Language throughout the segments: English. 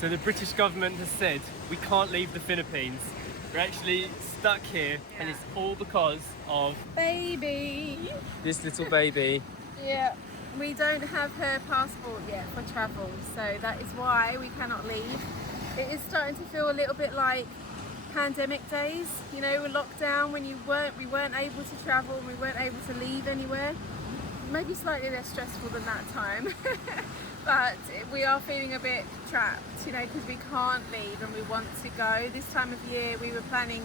So the British government has said we can't leave the Philippines. We're actually stuck here, and it's all because of Baby. this little baby. Yeah. We don't have her passport yet for travel, so that is why we cannot leave. It is starting to feel a little bit like pandemic days, you know, lockdown when we weren't able to travel and we weren't able to leave anywhere. Maybe slightly less stressful than that time. But we are feeling a bit trapped, you know, because we can't leave and we want to go. This time of year we were planning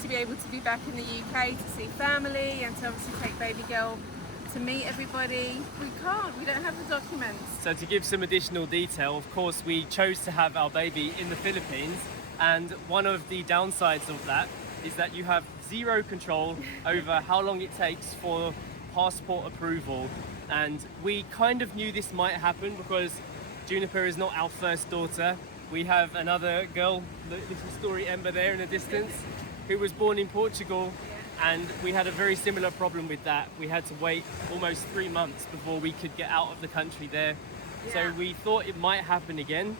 to be able to be back in the UK to see family and to obviously take baby girl to meet everybody. We can't, we don't have the documents. So to give some additional detail, of course, we chose to have our baby in the Philippines, and one of the downsides of that is that you have zero control over how long it takes for passport approval. And we kind of knew this might happen because Juniper is not our first daughter. We have another girl, little story Ember there in the distance, who was born in Portugal, and we had a very similar problem with that. We had to wait almost 3 months before we could get out of the country there. So we thought it might happen again,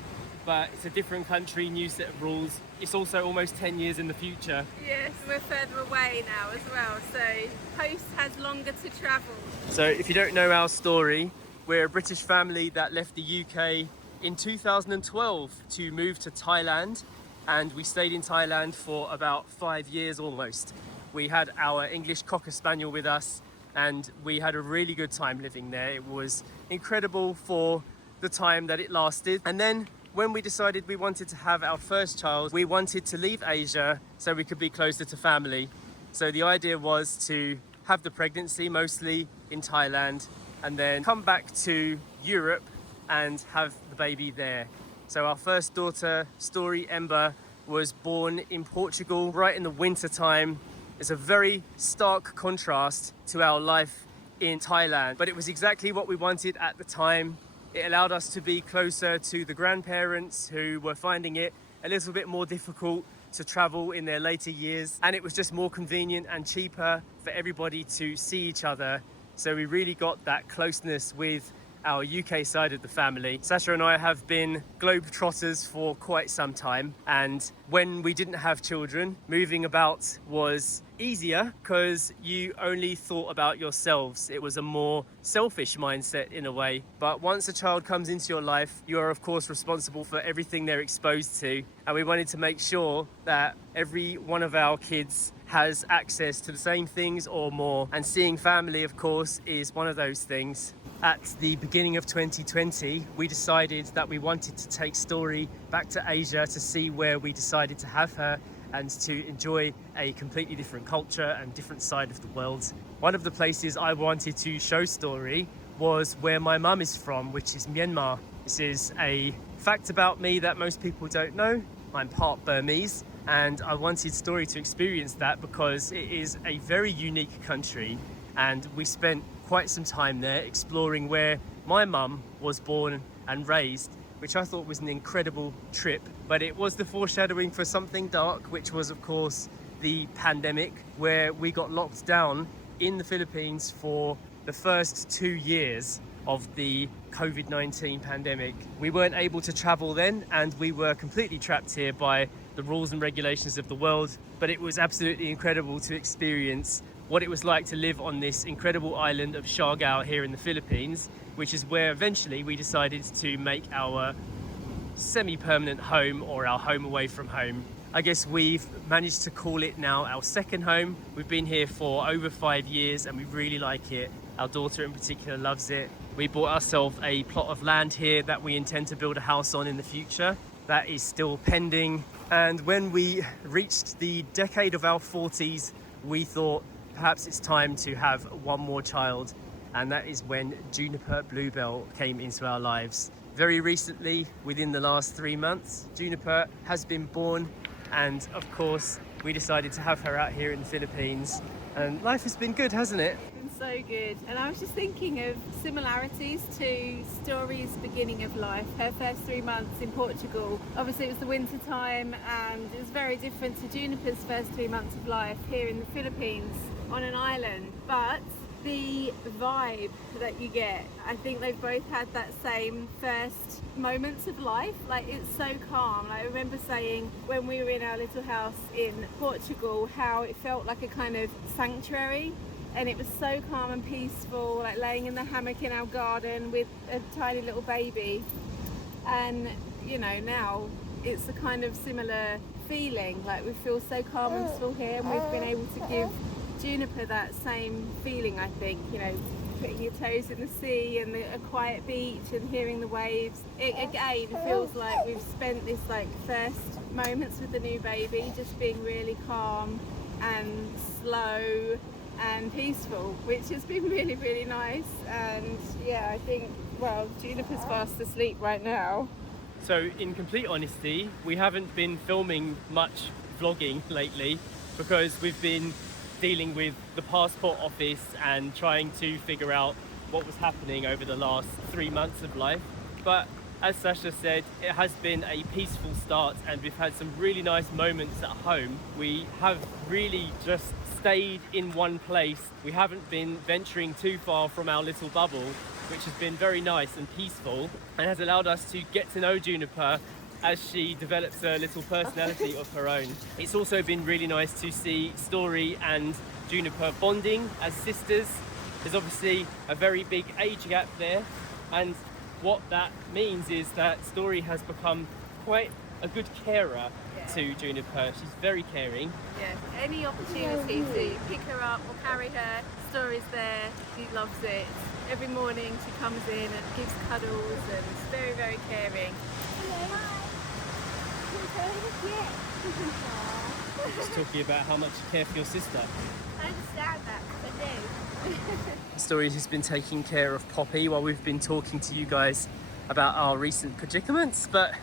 but it's a different country, new set of rules. It's also almost 10 years in the future. Yes, we're further away now as well, so post has longer to travel. So if you don't know our story, we're a British family that left the UK in 2012 to move to Thailand, and we stayed in Thailand for about 5 years almost. We had our English Cocker Spaniel with us, and we had a really good time living there. It was incredible for the time that it lasted. And then when we decided we wanted to have our first child, we wanted to leave Asia so we could be closer to family. So the idea was to have the pregnancy mostly in Thailand and then come back to Europe and have the baby there. So our first daughter, Story Ember, was born in Portugal right in the winter time. It's a very stark contrast to our life in Thailand, but it was exactly what we wanted at the time. It allowed us to be closer to the grandparents who were finding it a little bit more difficult to travel in their later years, and it was just more convenient and cheaper for everybody to see each other. So we really got that closeness with our UK side of the family. Sasha and I have been globetrotters for quite some time, and when we didn't have children, moving about was easier because you only thought about yourselves. It was a more selfish mindset in a way. But once a child comes into your life, you are of course responsible for everything they're exposed to, and we wanted to make sure that every one of our kids has access to the same things or more, and seeing family of course is one of those things. At the beginning of 2020, we decided that we wanted to take Story back to Asia to see where we decided to have her and to enjoy a completely different culture and different side of the world. One of the places I wanted to show Story was where my mum is from, which is Myanmar. This is a fact about me that most people don't know. I'm part Burmese, and I wanted Story to experience that because it is a very unique country, and we spent quite some time there exploring where my mum was born and raised, which I thought was an incredible trip. But it was the foreshadowing for something dark, which was of course the pandemic, where we got locked down in the Philippines for the first 2 years of the COVID-19 pandemic. We weren't able to travel then, and we were completely trapped here by the rules and regulations of the world. But it was absolutely incredible to experience what it was like to live on this incredible island of Siargao here in the Philippines, which is where eventually we decided to make our semi-permanent home, or our home away from home. I guess we've managed to call it now our second home. We've been here for over 5 years and we really like it. Our daughter in particular loves it. We bought ourselves a plot of land here that we intend to build a house on in the future. That is still pending. And when we reached the decade of our 40s, we thought perhaps it's time to have one more child. And that is when Juniper Bluebell came into our lives. Very recently, within the last 3 months, Juniper has been born, and of course we decided to have her out here in the Philippines, and life has been good, hasn't it? It's been so good. And I was just thinking of similarities to Story's beginning of life, her first 3 months in Portugal. Obviously it was the winter time, and it was very different to Juniper's first 3 months of life here in the Philippines on an island. But the vibe that you get. I think they've both had that same first moments of life. Like, it's so calm. Like, I remember saying when we were in our little house in Portugal how it felt like a kind of sanctuary, and it was so calm and peaceful, like laying in the hammock in our garden with a tiny little baby. And you know, now it's a kind of similar feeling. Like, we feel so calm and peaceful here, and we've been able to give Juniper that same feeling, I think. You know, putting your toes in the sea and a quiet beach and hearing the waves. It again feels like we've spent this like first moments with the new baby just being really calm and slow and peaceful, which has been really, really nice. And yeah, I think, well, Juniper's fast asleep right now. So in complete honesty, we haven't been filming much vlogging lately because we've been dealing with the passport office and trying to figure out what was happening over the last 3 months of life. But as Sasha said, it has been a peaceful start and we've had some really nice moments at home. We have really just stayed in one place. We haven't been venturing too far from our little bubble, which has been very nice and peaceful and has allowed us to get to know Juniper as she develops a little personality of her own. It's also been really nice to see Story and Juniper bonding as sisters. There's obviously a very big age gap there, and what that means is that Story has become quite a good carer to Juniper. She's very caring. Yeah, any opportunity to pick her up or carry her, Story's there. She loves it. Every morning she comes in and gives cuddles and is very, very caring. Just talking about how much you care for your sister. I understand that, I do. Story has been taking care of Poppy while we've been talking to you guys about our recent predicaments, but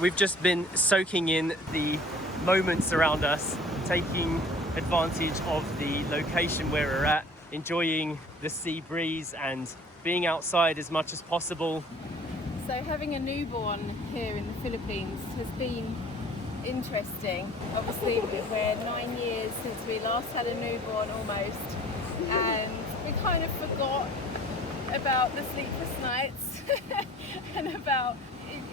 we've just been soaking in the moments around us, taking advantage of the location where we're at, enjoying the sea breeze and being outside as much as possible. So having a newborn here in the Philippines has been interesting. Obviously we're 9 years since we last had a newborn almost, and we kind of forgot about the sleepless nights and about,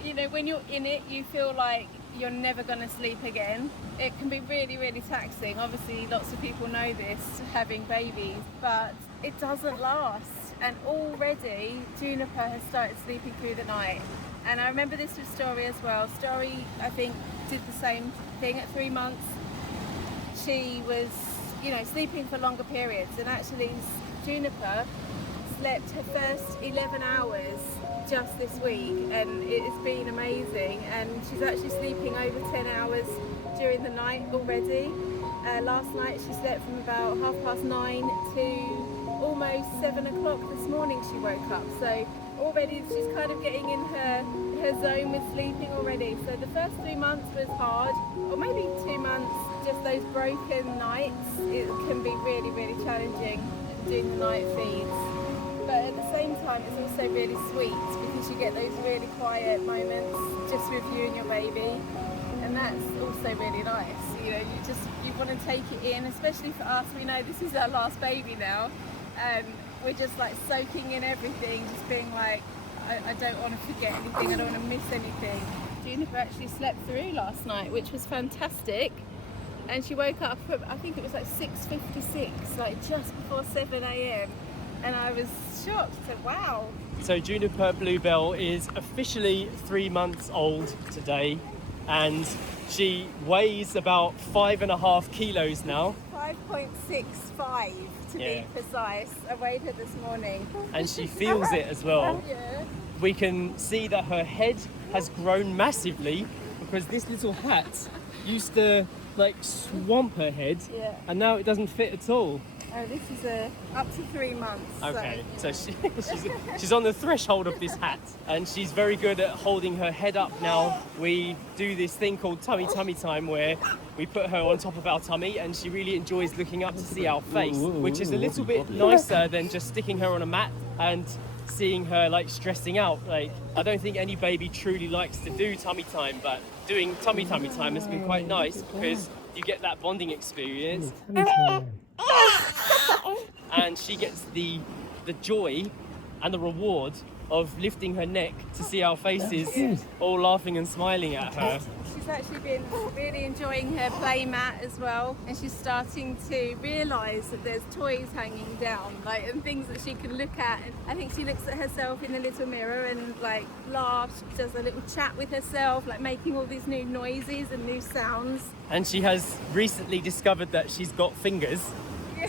you know, when you're in it you feel like you're never going to sleep again. It can be really, really taxing. Obviously lots of people know this, having babies, but it doesn't last. And already Juniper has started sleeping through the night. And I remember this with Story as well. Story, I think, did the same thing at 3 months. She was, you know, sleeping for longer periods, and actually Juniper slept her first 11 hours just this week, and it has been amazing. And she's actually sleeping over 10 hours during the night already. Last night she slept from about 9:30 to almost 7 o'clock this morning she woke up. So already she's kind of getting in her zone with sleeping already. So the first 3 months was hard, or maybe 2 months, just those broken nights. It can be really, really challenging doing the night feeds. But at the same time it's also really sweet because you get those really quiet moments just with you and your baby, and that's also really nice. You know, you want to take it in, especially for us. We know this is our last baby now, and we're just like soaking in everything, just being like, I don't want to forget anything, I don't want to miss anything. Juniper actually slept through last night, which was fantastic, and she woke up, I think it was like 6:56, like just before 7 a.m, and I was shocked. I said, wow. So Juniper Bluebell is officially 3 months old today, and she weighs about 5.5 kilos now. 5.65 to be precise. I weighed her this morning. And she feels it as well. Yeah. We can see that her head has grown massively because this little hat used to like swamp her head, and now it doesn't fit at all. Oh, this is up to 3 months. Okay, so she's on the threshold of this hat, and she's very good at holding her head up now. We do this thing called tummy time where we put her on top of our tummy, and she really enjoys looking up to see our face, which is a little bit nicer than just sticking her on a mat and seeing her like stressing out. Like, I don't think any baby truly likes to do tummy time, but doing tummy time has been quite nice because you get that bonding experience. and she gets the joy and the reward of lifting her neck to see our faces all laughing and smiling at her. She's actually been really enjoying her play mat as well, and she's starting to realise that there's toys hanging down, like, and things that she can look at. And I think she looks at herself in the little mirror and like laughs, she does a little chat with herself, like making all these new noises and new sounds. And she has recently discovered that she's got fingers.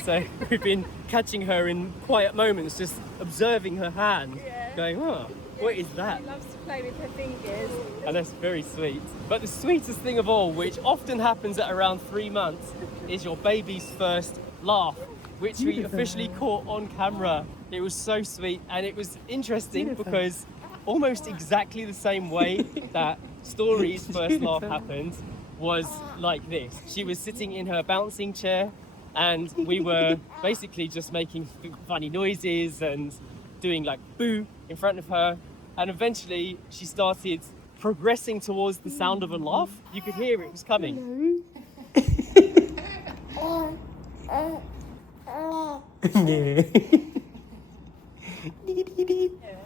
So we've been catching her in quiet moments, just observing her hand, going, oh, what is that? She loves to play with her fingers. And that's very sweet. But the sweetest thing of all, which often happens at around 3 months, is your baby's first laugh, which we officially caught on camera. It was so sweet, and it was interesting because almost exactly the same way that Story's first laugh happened was like this. She was sitting in her bouncing chair, and we were basically just making funny noises and doing like boo in front of her. And eventually she started progressing towards the sound of a laugh. You could hear it was coming.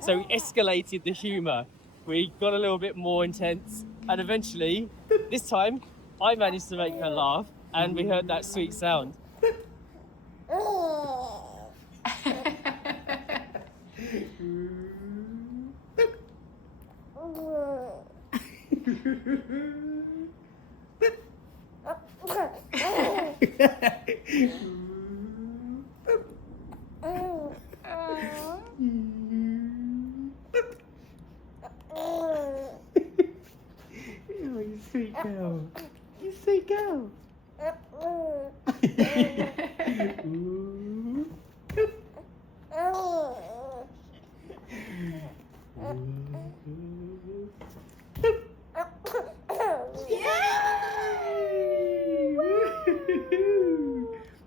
So we escalated the humour. We got a little bit more intense, and eventually, this time, I managed to make her laugh, and we heard that sweet sound. Oh, you sweet girl. You sweet girl.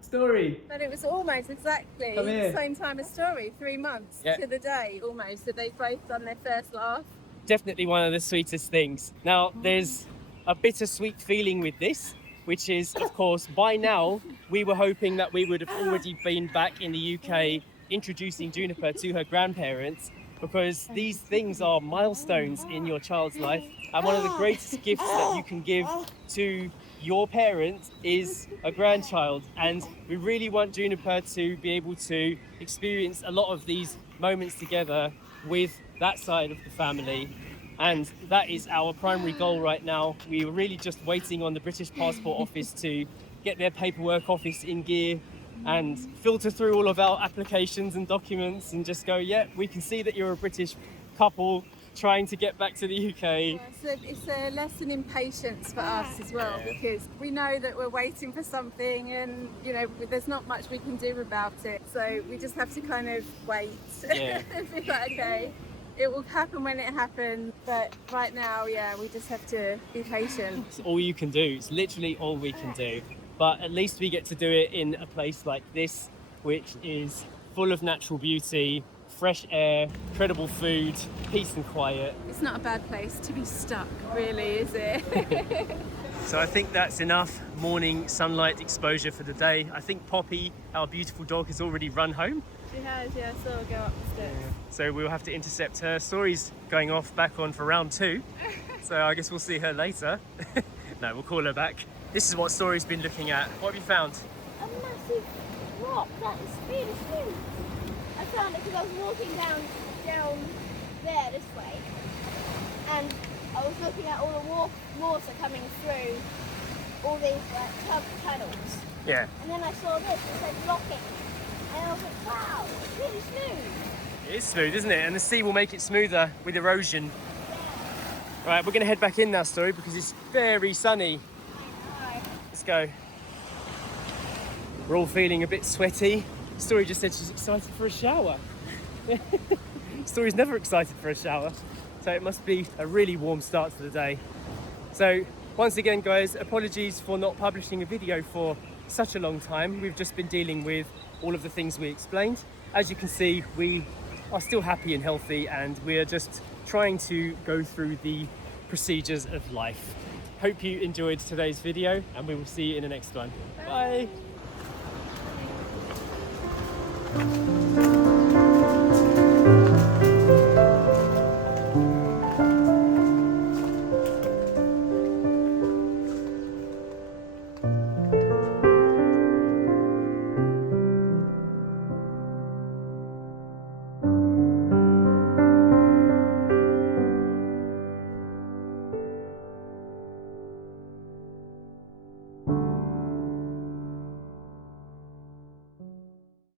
Story. But it was almost exactly the same time as Story, 3 months to the day almost, that they've both done their first laugh. Definitely one of the sweetest things. Now, there's a bittersweet feeling with this, which is, of course, by now, we were hoping that we would have already been back in the UK introducing Juniper to her grandparents, because these things are milestones in your child's life, and one of the greatest gifts that you can give to your parent is a grandchild. And we really want Juniper to be able to experience a lot of these moments together with that side of the family, and that is our primary goal right now. We were really just waiting on the British Passport Office to get their paperwork office in gear and filter through all of our applications and documents and just go, yeah, we can see that you're a British couple trying to get back to the UK. It's a lesson in patience for us as well, because we know that we're waiting for something, and you know, there's not much we can do about it, so we just have to kind of wait. And be like, okay, it will happen when it happens, but right now, we just have to be patient. It's all you can do. It's literally all we can do. But at least we get to do it in a place like this, which is full of natural beauty, fresh air, incredible food, peace and quiet. It's not a bad place to be stuck, really, is it? So I think that's enough morning sunlight exposure for the day. I think Poppy, our beautiful dog, has already run home. She has, so we'll go up the steps. So we'll have to intercept her. Story's going off back on for round 2. So I guess we'll see her later. No, we'll call her back. This is what Story's been looking at. What have you found? A massive rock that is really huge. I found it because I was walking down there this way, and I was looking at all the water coming through all these tunnels. Yeah. And then I saw this, it said blocking, and I was like, wow, it's really smooth. It is smooth, isn't it? And the sea will make it smoother with erosion. Right, we're going to head back in now, Story, because it's very sunny. Let's go. We're all feeling a bit sweaty. Story just said she's excited for a shower. Story's never excited for a shower, so it must be a really warm start to the day. So once again, guys, apologies for not publishing a video for such a long time. We've just been dealing with all of the things we explained. As you can see, we are still happy and healthy, and we're just trying to go through the procedures of life. Hope you enjoyed today's video, and we will see you in the next one. Bye.